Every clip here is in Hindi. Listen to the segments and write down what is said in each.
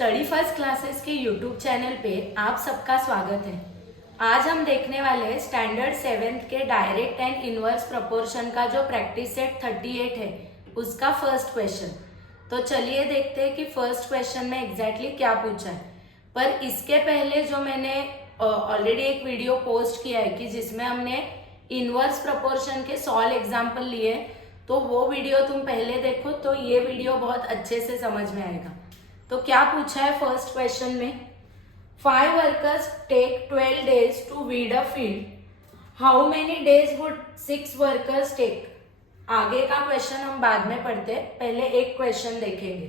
स्टडी फर्स्ट क्लासेस के यूट्यूब चैनल पे आप सबका स्वागत है। आज हम देखने वाले हैं स्टैंडर्ड 7th के डायरेक्ट एंड इनवर्स प्रोपोर्शन का जो प्रैक्टिस सेट 38 है उसका फर्स्ट क्वेश्चन। तो चलिए देखते हैं कि फर्स्ट क्वेश्चन में एग्जैक्टली क्या पूछा है। पर इसके पहले जो मैंने ऑलरेडी एक वीडियो पोस्ट किया है कि जिसमें हमने इनवर्स प्रोपोर्शन के सॉल्व एग्जाम्पल लिए, तो वो वीडियो तुम पहले देखो तो ये वीडियो बहुत अच्छे से समझ में आएगा। तो क्या पूछा है फर्स्ट क्वेश्चन में, 5 workers take 12 days to weed a field, how many days would 6 workers take. आगे का क्वेश्चन हम बाद में पढ़ते हैं, पहले एक क्वेश्चन देखेंगे।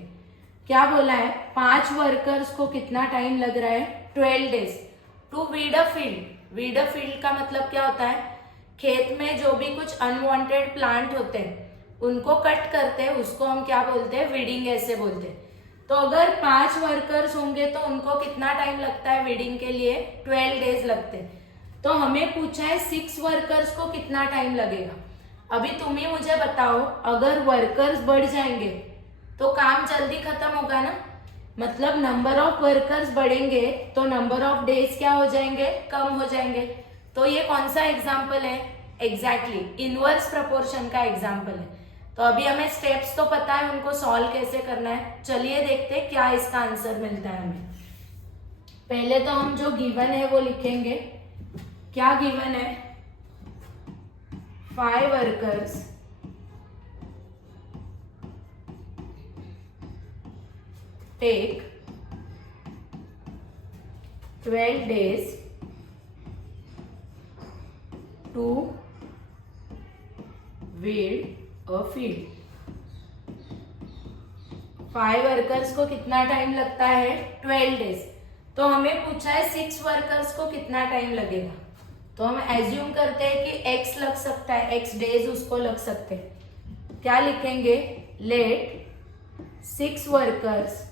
क्या बोला है, 5 वर्कर्स को कितना टाइम लग रहा है, 12 days to weed a field. Weed a field का मतलब क्या होता है, खेत में जो भी कुछ अनवांटेड प्लांट होते हैं उनको कट करते हैं, उसको हम क्या बोलते हैं, वीडिंग ऐसे बोलते हैं। तो अगर 5 वर्कर्स होंगे तो उनको कितना टाइम लगता है वीडिंग के लिए, 12 days लगते हैं। तो हमें पूछा है 6 वर्कर्स को कितना टाइम लगेगा। अभी तुम ही मुझे बताओ, अगर वर्कर्स बढ़ जाएंगे तो काम जल्दी खत्म होगा ना, मतलब नंबर ऑफ वर्कर्स बढ़ेंगे तो नंबर ऑफ डेज क्या हो जाएंगे, कम हो जाएंगे। तो ये कौन सा एग्जाम्पल है, एग्जैक्टली इनवर्स प्रोपोर्शन का एग्जाम्पल है। तो अभी हमें स्टेप्स तो पता है, उनको सॉल्व कैसे करना है। चलिए देखते हैं क्या इसका आंसर मिलता है हमें। पहले तो हम जो गिवन है वो लिखेंगे। क्या गिवन है, 5 workers take 12 days to weed a field. 5 workers को कितना टाइम लगता है, 12 days। तो हमें पूछा है 6 वर्कर्स को कितना टाइम लगेगा। तो हम एज्यूम करते हैं कि x लग सकता है, x डेज उसको लग सकते हैं। क्या लिखेंगे, let 6 workers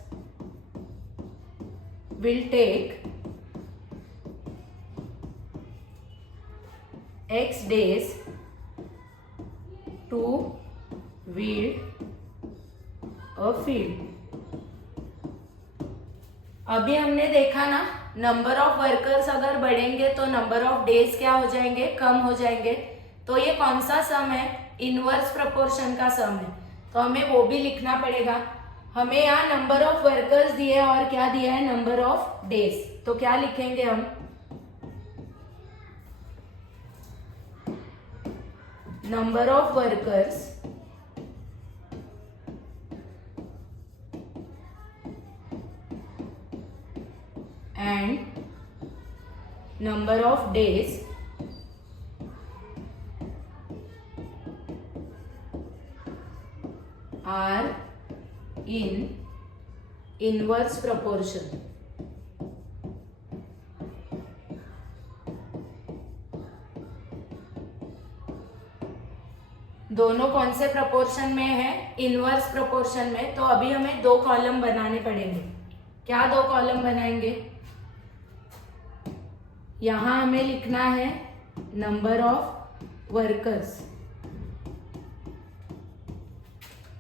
will take x days to weed a field. अभी हमने देखा ना, नंबर ऑफ वर्कर्स अगर बढ़ेंगे तो नंबर ऑफ डेज क्या हो जाएंगे, कम हो जाएंगे। तो ये कौन सा सम है, इनवर्स प्रोपोर्शन का सम है। तो हमें वो भी लिखना पड़ेगा। हमें यहाँ नंबर ऑफ वर्कर्स दिए और क्या दिया है, नंबर ऑफ डेज। तो क्या लिखेंगे हम, number of workers and number of days are in inverse proportion। दोनों कौन से प्रोपोर्शन में है, इनवर्स प्रोपोर्शन में। तो अभी हमें 2 कॉलम बनाने पड़ेंगे। क्या 2 कॉलम बनाएंगे, यहां हमें लिखना है नंबर ऑफ वर्कर्स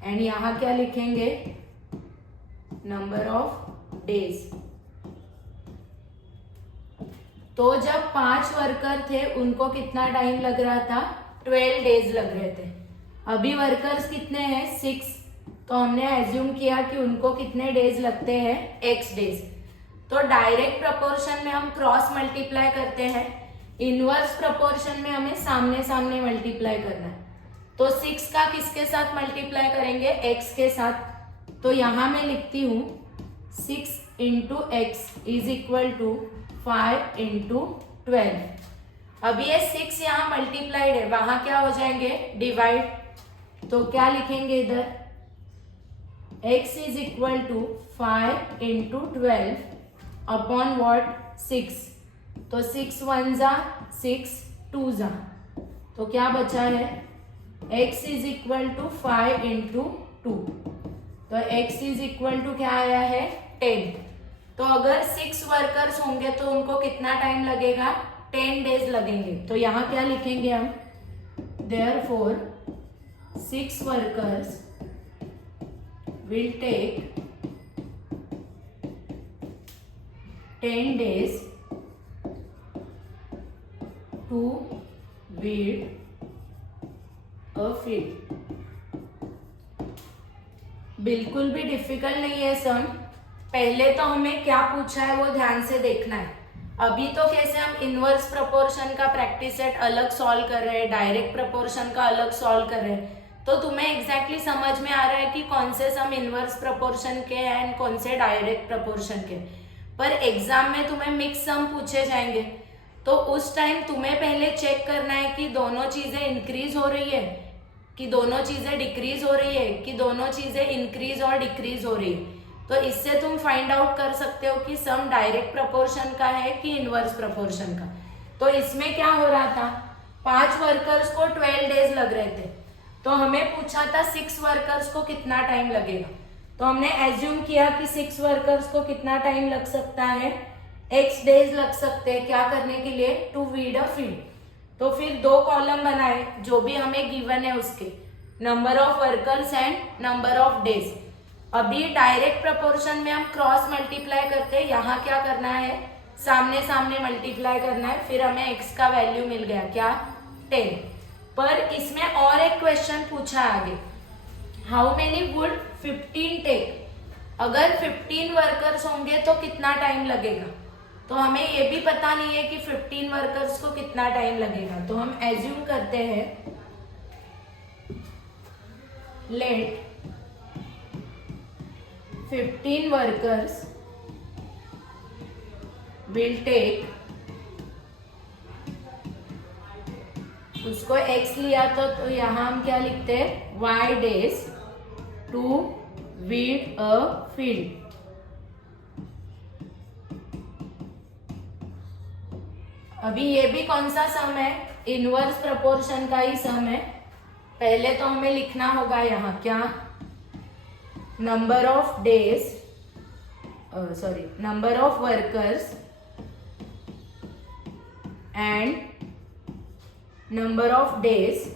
एंड यहां क्या लिखेंगे, नंबर ऑफ डेज। तो जब 5 वर्कर थे उनको कितना टाइम लग रहा था, 12 days लग रहे थे। अभी वर्कर्स कितने हैं, 6। तो हमने एज्यूम किया कि उनको कितने डेज लगते हैं, x डेज। तो डायरेक्ट प्रोपोर्शन में हम क्रॉस मल्टीप्लाई करते हैं, इनवर्स प्रोपोर्शन में हमें सामने सामने मल्टीप्लाई करना है। तो 6 का किसके साथ मल्टीप्लाई करेंगे, x के साथ। तो यहां मैं लिखती हूं 6 into x is equal to 5 into 12। अब ये 6 यहाँ मल्टीप्लाइड है, वहां क्या हो जाएंगे, डिवाइड। तो क्या लिखेंगे इधर, x is equal to 5 into 12 upon what, 6। तो 6 1 जा 6, 2 जा, तो क्या बचा है, x is equal to 5 into 2। तो x इज इक्वल टू क्या आया है, 10। तो अगर 6 वर्कर्स होंगे तो उनको कितना टाइम लगेगा, 10 days लगेंगे। तो यहाँ क्या लिखेंगे हम, therefore 6 workers will take 10 days to weed a field। बिल्कुल भी डिफिकल्ट नहीं है सम। पहले तो हमें क्या पूछा है वो ध्यान से देखना है। अभी तो कैसे हम इनवर्स प्रोपोर्शन का प्रैक्टिस सेट अलग सॉल्व कर रहे हैं, डायरेक्ट प्रोपोर्शन का अलग सॉल्व कर रहे हैं, तो तुम्हें एग्जैक्टली समझ में आ रहा है कि कौन से सम इनवर्स प्रोपोर्शन के हैं एंड कौन से डायरेक्ट प्रोपोर्शन के। पर एग्जाम में तुम्हें मिक्स सम पूछे जाएंगे, तो उस टाइम तुम्हें पहले चेक करना है कि दोनों चीजें इंक्रीज हो रही है, कि दोनों चीजें डिक्रीज हो रही है, कि दोनों चीजें इंक्रीज और डिक्रीज हो रही है। तो इससे तुम फाइंड आउट कर सकते हो कि सम डायरेक्ट प्रोपोर्शन का है कि इनवर्स प्रोपोर्शन का। तो इसमें क्या हो रहा था, 5 वर्कर्स को 12 डेज लग रहे थे, तो हमें पूछा था 6 वर्कर्स को कितना टाइम लगेगा। तो हमने एज्यूम किया कि 6 वर्कर्स को कितना टाइम लग सकता है, x डेज लग सकते हैं। क्या करने के लिए, टू वीड अ फील्ड। तो फिर 2 कॉलम बनाए जो भी हमें गिवन है उसके, number of workers and number of days. अभी डायरेक्ट प्रोपोर्शन में हम क्रॉस मल्टीप्लाई करते हैं, यहाँ क्या करना है, सामने सामने मल्टीप्लाई करना है, फिर हमें x का वैल्यू मिल गया क्या, 10। पर इसमें और एक क्वेश्चन पूछा है आगे, हाउ मेनी वुड 15 टेक। अगर 15 वर्कर्स होंगे तो कितना टाइम लगेगा। तो हमें ये भी पता नहीं है कि 15 वर्कर्स को कितना टाइम लगेगा। तो हम एज्यूम करते हैं, लेट 15 वर्कर्स विल टेक, उसको x लिया तो यहां हम क्या लिखते हैं, y days to weed a field. अभी ये भी कौन सा सम है, इनवर्स प्रोपोर्शन का ही सम है। पहले तो हमें लिखना होगा यहाँ क्या, number of days, number of workers and number of days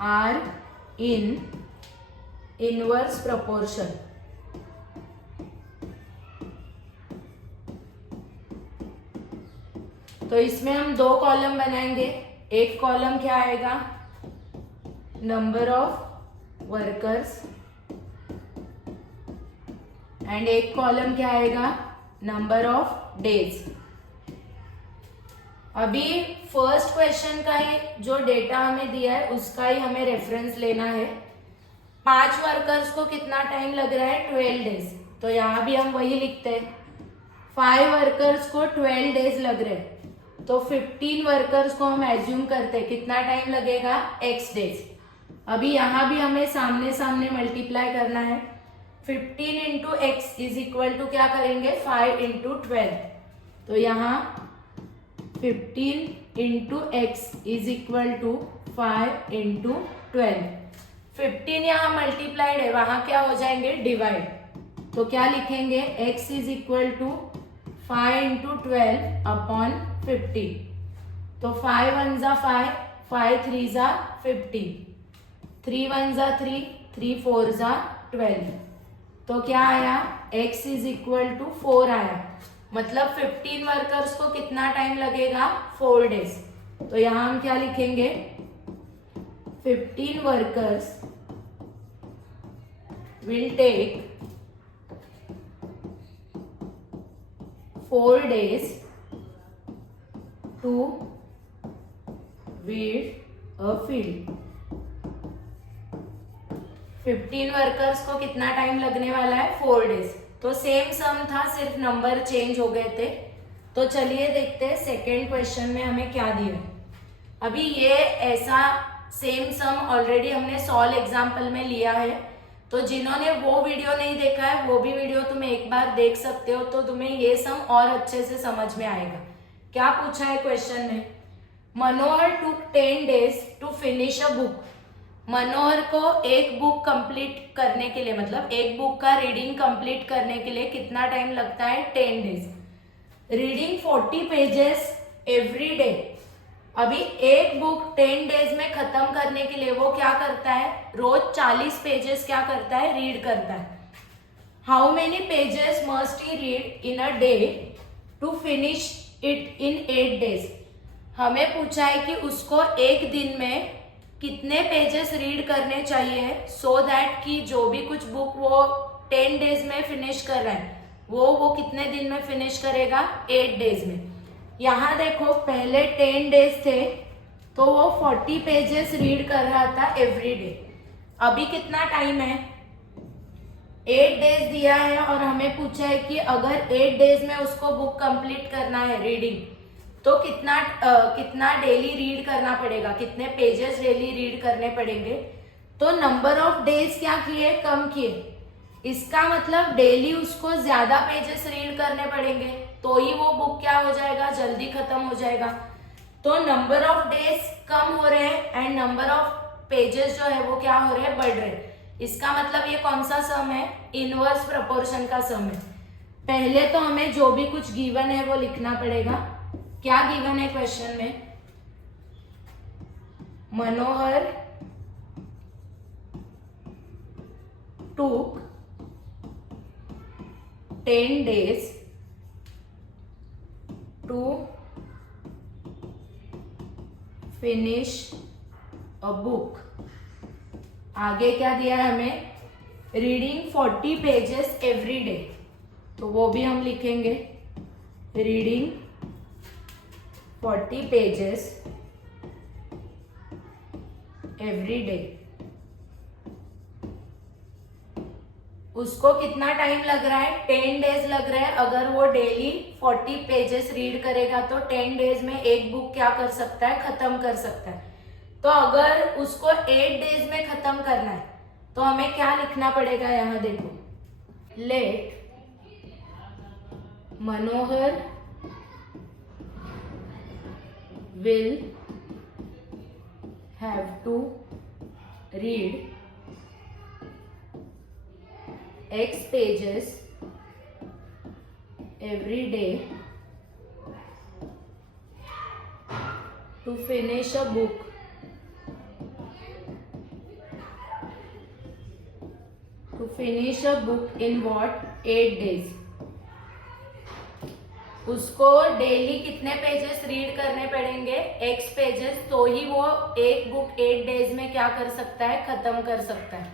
are in inverse proportion. तो इसमें हम 2 कॉलम बनाएंगे। एक कॉलम क्या आएगा, नंबर ऑफ वर्कर्स, एंड एक कॉलम क्या आएगा, नंबर ऑफ डेज। अभी फर्स्ट क्वेश्चन का ही जो डेटा हमें दिया है उसका ही हमें रेफरेंस लेना है। 5 वर्कर्स को कितना टाइम लग रहा है, 12 डेज। तो यहां भी हम वही लिखते हैं, 5 वर्कर्स को 12 डेज लग रहे हैं, तो 15 वर्कर्स को हम एज्यूम करते हैं कितना टाइम लगेगा, x डेज। अभी यहां भी हमें सामने सामने मल्टीप्लाई करना है। 15 into x is equal to क्या करेंगे, 5 इंटू 12। तो यहाँ 15 into x is equal to 5 into 12। 15 यहाँ मल्टीप्लाइड है, वहां क्या हो जाएंगे, डिवाइड। तो क्या लिखेंगे, x is equal to 5 into 12 upon 15। तो 5 1 जा 5, 5 3 जा 15, 3 1 जा 3, 3 4 जा 12। तो क्या आया, x इज इक्वल टू 4 आया। मतलब 15 वर्कर्स को कितना टाइम लगेगा, 4 डेज। तो यहां हम क्या लिखेंगे, 15 workers will take 4 days to weed a field। 15 workers को कितना टाइम लगने वाला है, 4 डेज। तो सेम सम था, सिर्फ नंबर चेंज हो गए थे। तो चलिए देखते हैं सेकेंड क्वेश्चन में हमें क्या दिया है। अभी ये ऐसा सेम सम ऑलरेडी हमने सॉल्व एग्जाम्पल में लिया है, तो जिन्होंने वो वीडियो नहीं देखा है वो भी वीडियो तुम एक बार देख सकते हो, तो तुम्हें ये सम और अच्छे से समझ में आएगा। क्या पूछा है क्वेश्चन में, Manohar took 10 days to finish a book. मनोहर को एक बुक कंप्लीट करने के लिए, मतलब एक बुक का रीडिंग कंप्लीट करने के लिए कितना टाइम लगता है, 10 days। Reading 40 pages every day अभी एक बुक 10 डेज में खत्म करने के लिए वो क्या करता है, रोज 40 पेजेस क्या करता है, रीड करता है। How many pages must he read in a day to finish it in 8 days. हमें पूछा है कि उसको एक दिन में कितने पेजेस रीड करने चाहिए सो दैट कि जो भी कुछ बुक वो 10 डेज में फिनिश कर रहा है वो कितने दिन में फिनिश करेगा, 8 डेज में। यहाँ देखो पहले 10 डेज थे तो वो 40 पेजेस रीड कर रहा था एवरी डे। अभी कितना टाइम है, 8 डेज दिया है और हमें पूछा है कि अगर 8 डेज में उसको बुक कंप्लीट करना है रीडिंग तो कितना डेली रीड करना पड़ेगा, कितने पेजेस डेली रीड करने पड़ेंगे। तो नंबर ऑफ डेज क्या किए, कम किए। इसका मतलब डेली उसको ज्यादा पेजेस रीड करने पड़ेंगे तो ही वो बुक क्या हो जाएगा, जल्दी खत्म हो जाएगा। तो नंबर ऑफ डेज कम हो रहे हैं एंड नंबर ऑफ पेजेस जो है वो क्या हो रहे हैं, बढ़ रहे हैं। इसका मतलब ये कौन सा सम है, इनवर्स प्रपोर्शन का सम है। पहले तो हमें जो भी कुछ गिवन है वो लिखना पड़ेगा। क्या गिवन है क्वेश्चन में, मनोहर took 10 days to finish a book। आगे क्या दिया है हमें, रीडिंग 40 पेजेस एवरी डे, तो वो भी हम लिखेंगे रीडिंग 40 पेजेस एवरी डे। उसको कितना टाइम लग रहा है, 10 डेज लग रहा है। अगर वो डेली 40 पेजेस रीड करेगा तो 10 डेज में एक बुक क्या कर सकता है, खत्म कर सकता है। तो अगर उसको 8 डेज में खत्म करना है तो हमें क्या लिखना पड़ेगा, यहां देखो, let Manohar will have to read X pages every day to finish a book in what, 8 days। उसको डेली कितने पेजेस रीड करने पड़ेंगे, X पेजेस, तो ही वो एक बुक 8 डेज में क्या कर सकता है, खत्म कर सकता है।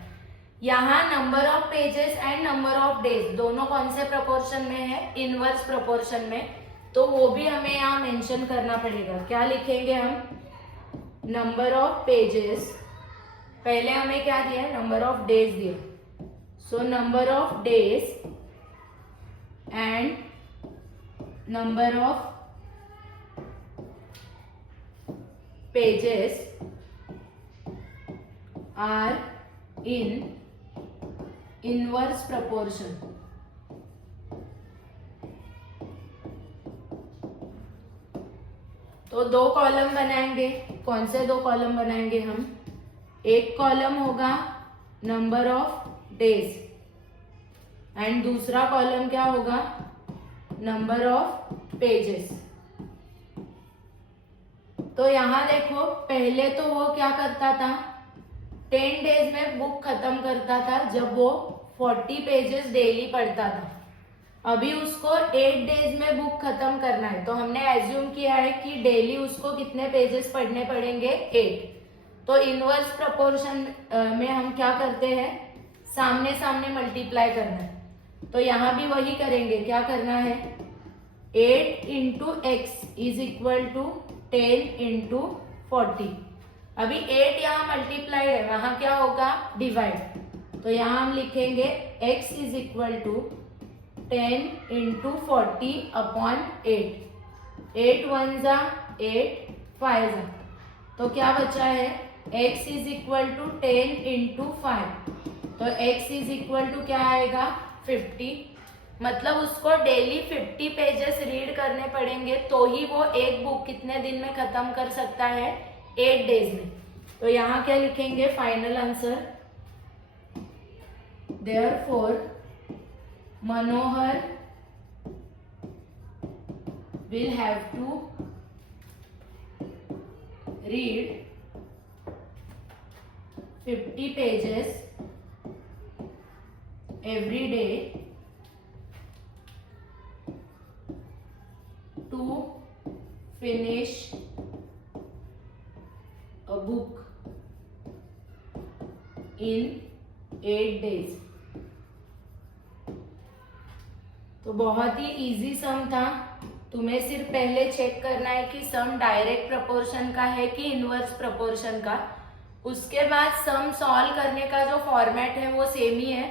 यहाँ number of pages and number of days दोनों कौन से प्रपोर्शन में है, इनवर्स प्रपोर्शन में, तो वो भी हमें यहाँ मेंशन करना पड़ेगा। क्या लिखेंगे हम, नंबर ऑफ पेजेस, पहले हमें क्या दिया, नंबर ऑफ डेज दिया, so number of days and number of pages are in inverse proportion. तो दो कॉलम बनाएंगे, कौन से दो कॉलम बनाएंगे हम, एक कॉलम होगा नंबर ऑफ डेज एंड दूसरा कॉलम क्या होगा, नंबर ऑफ पेजेस। तो यहां देखो पहले तो वो क्या करता था, 10 डेज में बुक खत्म करता था जब वो 40 पेजेस डेली पढ़ता था। अभी उसको 8 डेज में बुक खत्म करना है तो हमने एज्यूम किया है कि डेली उसको कितने पेजेस पढ़ने पड़ेंगे, 8। तो इनवर्स प्रपोर्शन में हम क्या करते हैं, सामने सामने मल्टीप्लाई करना है। तो यहां भी वही करेंगे, क्या करना है, 8 into x is equal to 10 into 40। अभी 8 यहाँ मल्टीप्लाइड है, वहां क्या होगा, डिवाइड। तो यहां हम लिखेंगे x is equal to 10 into 40 upon 8। 8 1 जा 8, 5 जा, तो क्या बचा है, x is equal to 10 into 5, तो x इज इक्वल टू क्या आएगा, 50। मतलब उसको डेली 50 पेजेस रीड करने पड़ेंगे तो ही वो एक बुक कितने दिन में खत्म कर सकता है, 8 डेज में। तो यहाँ क्या लिखेंगे, final answer, therefore Manohar will have to read 50 pages every day to finish a book in 8 days। तो बहुत ही इजी सम था। तुम्हें सिर्फ पहले चेक करना है कि सम डायरेक्ट प्रपोर्शन का है कि इनवर्स प्रपोर्शन का। उसके बाद सम सॉल्व करने का जो फॉर्मेट है वो सेम ही है,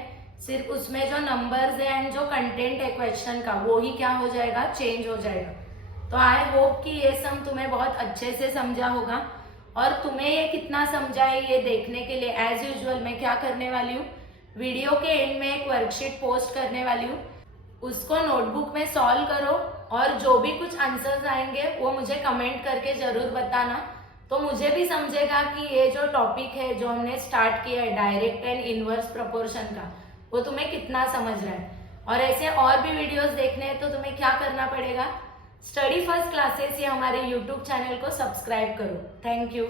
सिर्फ उसमें जो नंबर्स है एंड जो कंटेंट है क्वेश्चन का वो ही क्या हो जाएगा, चेंज हो जाएगा। तो आई होप कि ये सम तुम्हें बहुत अच्छे से समझा होगा। और तुम्हें ये कितना समझा है ये देखने के लिए एज यूजुअल मैं क्या करने वाली हूँ, वीडियो के एंड में एक वर्कशीट पोस्ट करने वाली हूँ, उसको नोटबुक में सॉल्व करो और जो भी कुछ आंसर्स आएंगे वो मुझे कमेंट करके जरूर बताना। तो मुझे भी समझेगा कि ये जो टॉपिक है जो हमने स्टार्ट किया है डायरेक्ट एंड इनवर्स प्रपोर्शन का, वो तुम्हें कितना समझ रहा है। और ऐसे और भी वीडियोस देखने हैं तो तुम्हें क्या करना पड़ेगा, स्टडी फर्स्ट क्लासेस या हमारे यूट्यूब चैनल को सब्सक्राइब करो। Thank you.